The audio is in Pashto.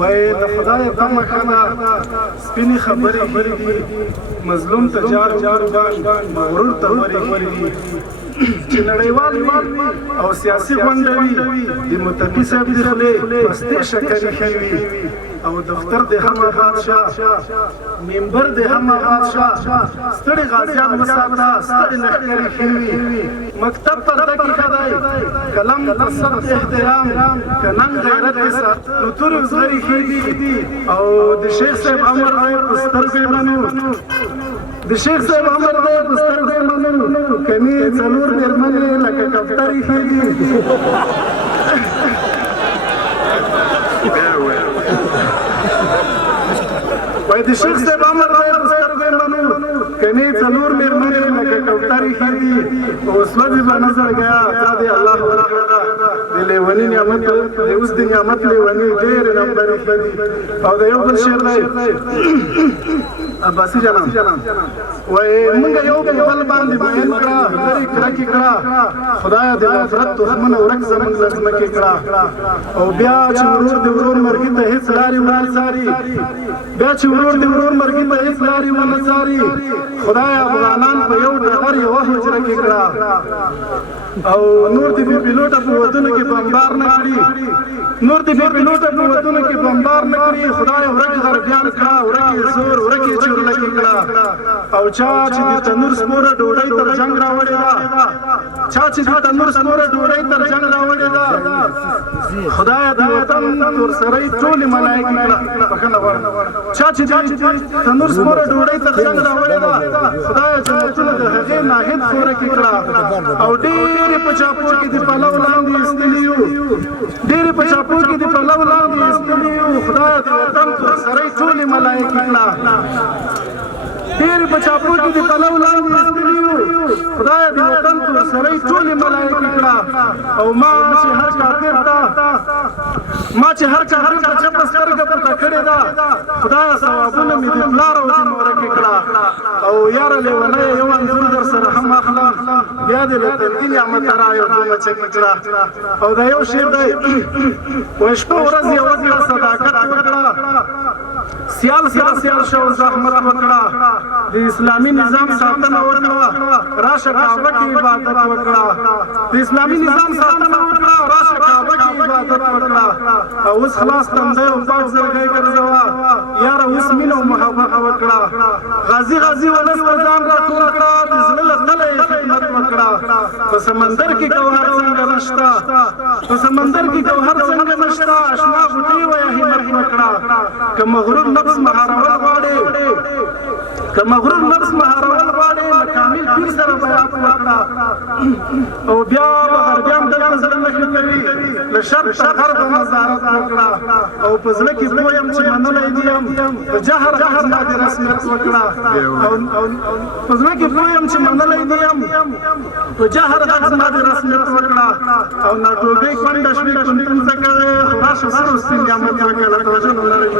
وای د خدای په مخه سپینې خبرې دي مظلوم ته جار مغرور ته ورې دي چې نړیوال او سیاسي غونډه وي د متقي صاحب د خولې مستې شکرې ښوي او دفتر د هم آباد شه ممبر د هم آباد شه ستړي غازیان وساته ستړي لښکرې ښوي مکتب ته ډکې خدای قلم ته سخت احترام که ننګ غیرت یې سات نو تورې زغرې ښې دي او د شیخ صاحب امر دی په سترګو یې منو د شیخ صاحب امر دی په سترګو یې منو کنې څلور مېرمنې لکه کفترې ښې دي وای د شیخ صاحب امر دی په سترګو یې منو کنې څلور مېرمنې لکه کفترې ښې دي اوس ودې به نظر گیا تا دې الله ورکړه ده د لیوني نعمت د اوس د نعمت لیوني ډېرې نمبرې ښه دي او د یو بل شعر دی عباسي جانان وای مونږ یو بل باندې مین کړه لرې کرکې کړه خدایه د نفرت دښمن ورک زموږ له ځمکې کړه او بیا چې ورور د ورور مرګي ته هېڅ لارې ونه څاري بیا چې ورور د ورور مرګي ته هېڅ لارې ونه څاري خدایه افغانان په یو ډغر یوه حجره کې کړه او نور د بې پیلوټه په ودونو کې بمبار نه کړي نور د بې پیلوټه په ودونو کې بمبار نه کړي خدای ورک غربیان کړه ورک یې زور ورک یې چورلکې کړه او چا چې د تنور سپوره ډوډۍ تر جنګ راوړې ده چا چې د تنور سپوره ډوډۍ تر جنګ راوړې ده خدایه د وطن تورسرۍ ټولې ملایکې کړه بښنه غواړم چا چې د تنور سپوره ډوډۍ تر جنګ راوړې ده خدایه جنتونه د هغې ناهید خورکې کړه او ډېرې په چاپو کې د پلو لاندې ایستلي یو ډېرې په چاپو کې د پلو لاندې ایستلي یو خدایه د وطن تورسرۍ ټولې ملایکې کړه ډېرې په چاپو کې د پلو لاندې ایستلي یو خدایه د وطن تورسرۍ ټولې ملایکې کړه او ما چې هر کافر ته چپه سترګه پورته کړې ده خدایه ثوابونه مې د پلار او د مورکې کړه او یاره لیونی یو انځور در سره هم اخله بیا دې له تنګي نعمت را یو دوه مچکې کړه او دا یو شعر دی وایي شپه ورځ یې وکړه صداقت وکړه سیال سره سیال شو زحمت وکړه د اسلامي نظام ساتنه وکړه راشه کعبه کې عبادت وکړه د اسلامي نظام ساتنه وکړه راشه کعبه کې عبادت وکړه او اوس خلاص تندی او پاک زړګی ګرځوه یاره اوس مینه او محبت وکړه غازي ولس ته ځان راټول کړه د زړه له تله یې خدمت وکړه په سمندر کې ګوهر څنګه نشته په سمندر کې ګوهر څنګه نشته اشنا بوټي وایه همت وکړه که مغرور نفس مهارول غواړې له کامل پیر سره بیعت وکړه او بیا به غربیان دلته زړه نه ښه کوي له شر ټغر به نظارت وکړه او په زړه کې پوه یم چې منلی دې یم په جهر زما دې رسمیت وکړه په زړه کې پوه یم چې منلی دې یم په جهر زما دې رسمیت وکړه او ناټوګۍ کونډه شوې کونټون څه کوې خو راشه سره سپین نعمت وکړه توجه نه لرئ